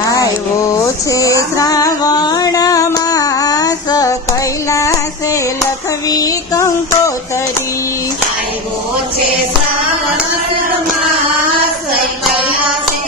આવ્યો છે શ્રાવણ માસ કૈલાસે લખવી કંકોતરી. આવ્યો છે શ્રાવણ માસ કૈલાસે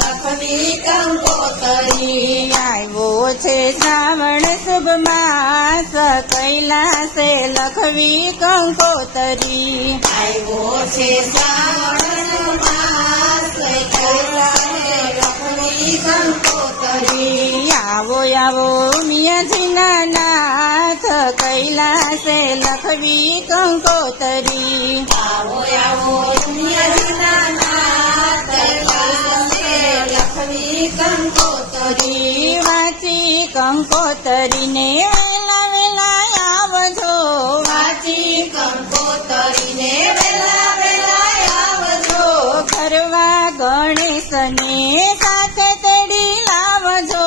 લખવી કંકોતરી. આવ્યો છે શ્રાવણ શુભ માસ કૈલાસે લખવી કંકોતરી. આવ્યો છે શ્રાવણ માસ કૈલાસે લખવી કંકોતરી. આવો આવો મિયાજીના નાથ કૈલાસે લખવી કંકોતરી. આવો આવો દુનિયાજીના નાથ કૈલાસે લખવી કંકોતરી. વાંચી કંકોતરીને વેલા વેલા આવજો. વાંચી કંકોતરીને વેલા વેલા આવજો. ગરવા ગણેશને સાથે તેડી લાવજો.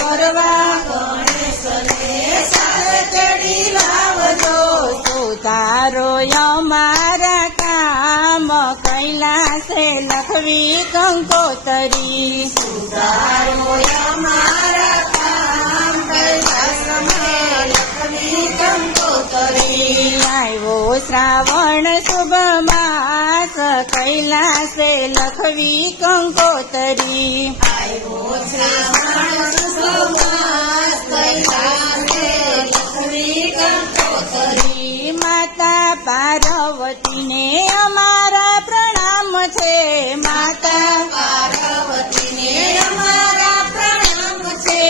ગરવા ગણેશને સાથે ચડી લાવજો. સુધારો અમારા કામ કૈલાસે લખવી કંકોતરી. સુધારો અમારા કામ કૈલાસમાં લખવી કંકોતરી. આવ્યો શ્રાવણ શુભ માસ કૈલાસે લખવી કંકોતરી. આવ્યો શ્રાવણ શુભ માસ કૈલાસે લખવી કંકોતરી. માતા પાર્વતીને અમારા પ્રણામ છે. માતા પાર્વતીને અમારા પ્રણામ છે.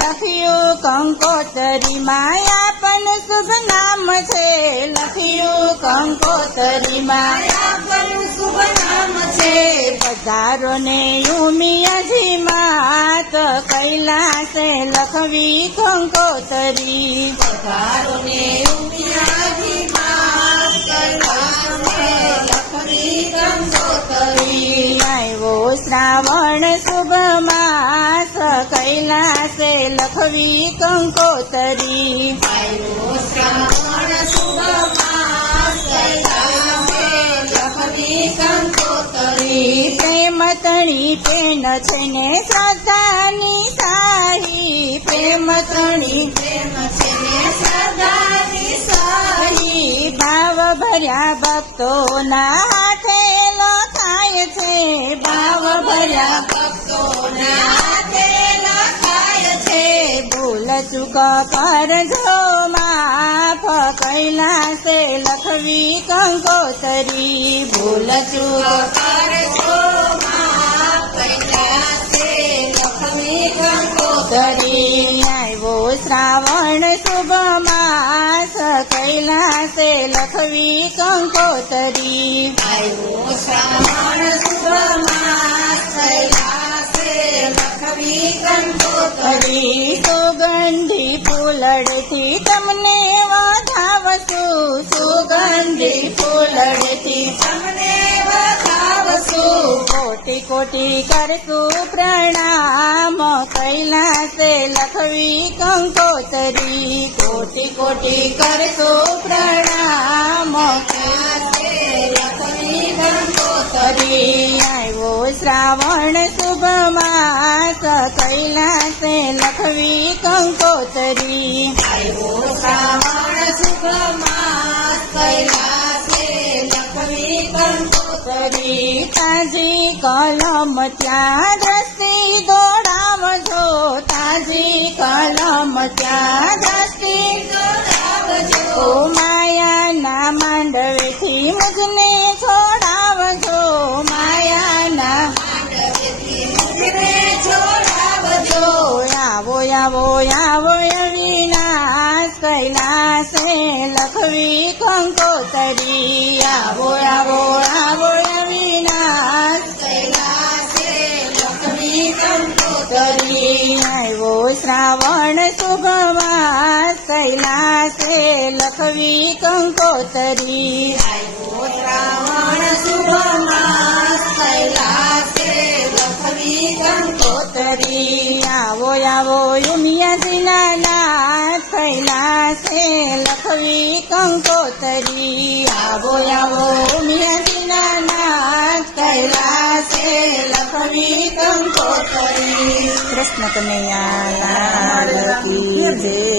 લખ્યું કંકોતરીમાં આપનું શુભ નામ છે. લખ્યું કંકોતરીમાં આપનું શુભ નામ છે. પધારો ને ઉમિયાજી માત કૈલાસે લખવી કંકોતરી. પધારોને ઉમિયાજી માત કૈલાસે લખવી કંકોતરી. આવ્યો શ્રાવણ શુભ માસ કૈલાસે લખવી કંકોતરી. આવ્યો શ્રાવણ શુભ માસ કૈલાસે લખવી કંકોતરી. પ્રેમતણી પેન છે ને શ્રદ્ધાની સાહી. પ્રેમતણી પ્રેમ છે ને સદાની સાહી. ભાવ ભર્યા ભક્તોના હાથે લખાય છે. ભાવ ભર્યા ભક્તોના હાથે લખાય છે. ભૂલ ચૂક કરજો માફ કૈલાસે લખવી કંકોતરી. ભૂલ ચૂક કરજો માફ કૈલાસે લખવી કંકોતરી. આવ્યો શ્રાવણ શુભ માસ કૈલાસે લખવી કંકોતરી. આવ્યો શ્રાવણ શુભ માસ કૈલાસે લખવી કંકોતરી. સુગંધી ફૂલડથી તમને વધાવશું. સુગંધી ફૂલડથી તમને વધાવશું. કોટી કોટી કરશું પ્રણામ કૈલાસે લખવી કંકોતરી. કોટી કોટી કરશું પ્રણામ કૈલાસે લખવી કંકોતરી. આવ્યો શ્રાવણ શુભ માસ કૈલાસે લખવી કંકોતરી. આવ્યો શ્રાવણ શુભ માસ કૈલાસે લખવી કંકોતરી. તાજી કલમ ત્યાં દ્રષ્ટિ દોડાવજો. તાજી કલમ ત્યાં દ્રષ્ટિ દોડાવજો. માયાના માંડવેથી મુજને છોડાવજો. માયાના માંડવેથી મુજને છોડાવજો. આવો આવો આવો અવિનાશ કૈલાસે લખવી કંકોતરી. આવો આવો આવો અવિનાશ કૈલાસે લખવી કંકોતરી. આવ્યો શ્રાવણ શુભ માસ કૈલાસે લખવી કંકોતરી. આવ્યો શ્રાવણ શુભ માસ કૈલાસે લખવી કંકોતરી. આવો આવો ઉમિયાજીના નાથ કૈલાસે લખવી કંકોતરી. આવો આવો ઉમિયાજીના નાથ કૈલાસે લખવી કંકોતરી. કૃષ્ણ કનૈયા લાલ કી જય.